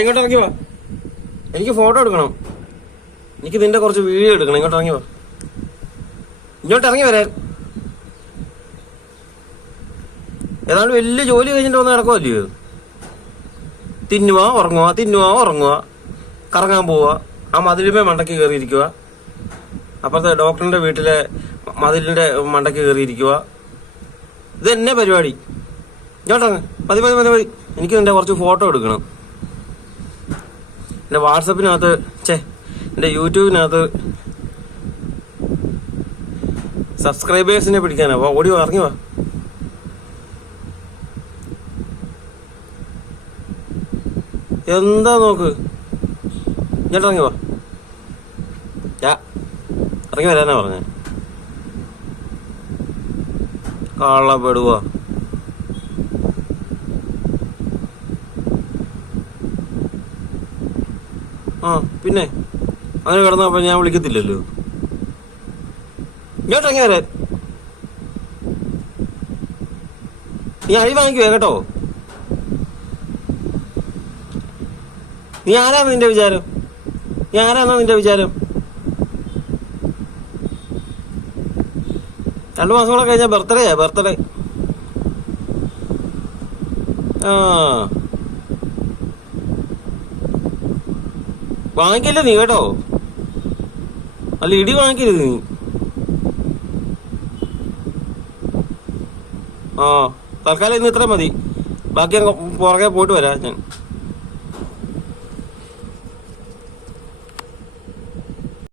ഇങ്ങോട്ട് ഇറങ്ങി വാ. എനിക്ക് ഫോട്ടോ എടുക്കണം. എനിക്ക് നിന്റെ കുറച്ച് വീഡിയോ എടുക്കണം. ഇങ്ങോട്ട് ഇറങ്ങി വാ. ഇങ്ങോട്ട് ഇറങ്ങി വരാൻ. ഏതാണ്ട് വലിയ ജോലി കഴിഞ്ഞിട്ട് വന്ന് കിടക്കുമല്ലയോ? തിന്നുക ഉറങ്ങുക, തിന്നുക ഉറങ്ങുക, കറങ്ങാൻ പോവുക, ആ മതിലിമേ മണ്ടയ്ക്ക് കയറിയിരിക്കുക, അപ്പുറത്തെ ഡോക്ടറിന്റെ വീട്ടിലെ മതിലിന്റെ മണ്ടയ്ക്ക് കയറിയിരിക്കുക. ഇത് തന്നെ പരിപാടി. ഇങ്ങോട്ടങ്ങ് മതി മതി മതി മതി. എനിക്ക് നിന്റെ കുറച്ച് ഫോട്ടോ എടുക്കണം. എന്റെ വാട്സപ്പിനകത്ത് എന്റെ യൂട്യൂബിനകത്ത് സബ്സ്ക്രൈബേഴ്സിനെ പിടിക്കാനാ. ഓടി വാ, ഇറങ്ങി വാ. എന്താ നോക്ക്. ഇങ്ങോട്ട് ഇറങ്ങി വാ. ഇറങ്ങി വരാനാ പറഞ്ഞ. കള്ളപ്പെടുവാ. പിന്നെ അങ്ങനെ കിടന്നപ്പോ ഞാൻ വിളിക്കത്തില്ലല്ലോ. ഇങ്ങോട്ട് ഇറങ്ങി വരാൻ. നീ അഴി വാങ്ങിക്കുവേ കേട്ടോ. നീ ആരാന്ന് നിന്റെ വിചാരം? നീ ആരാന്നാ നിന്റെ വിചാരം? 2 മാസം കൂടെ കഴിഞ്ഞാൽ ബർത്ത്ഡേ. വാങ്ങിക്കല്ലേ നീ കേട്ടോ. അല്ല ഇടി വാങ്ങിക്കരുത് നീ. തൽക്കാലം ഇന്ന് ഇത്ര മതി. ബാക്കി പുറകെ പോയിട്ട് വരാം ഞാൻ.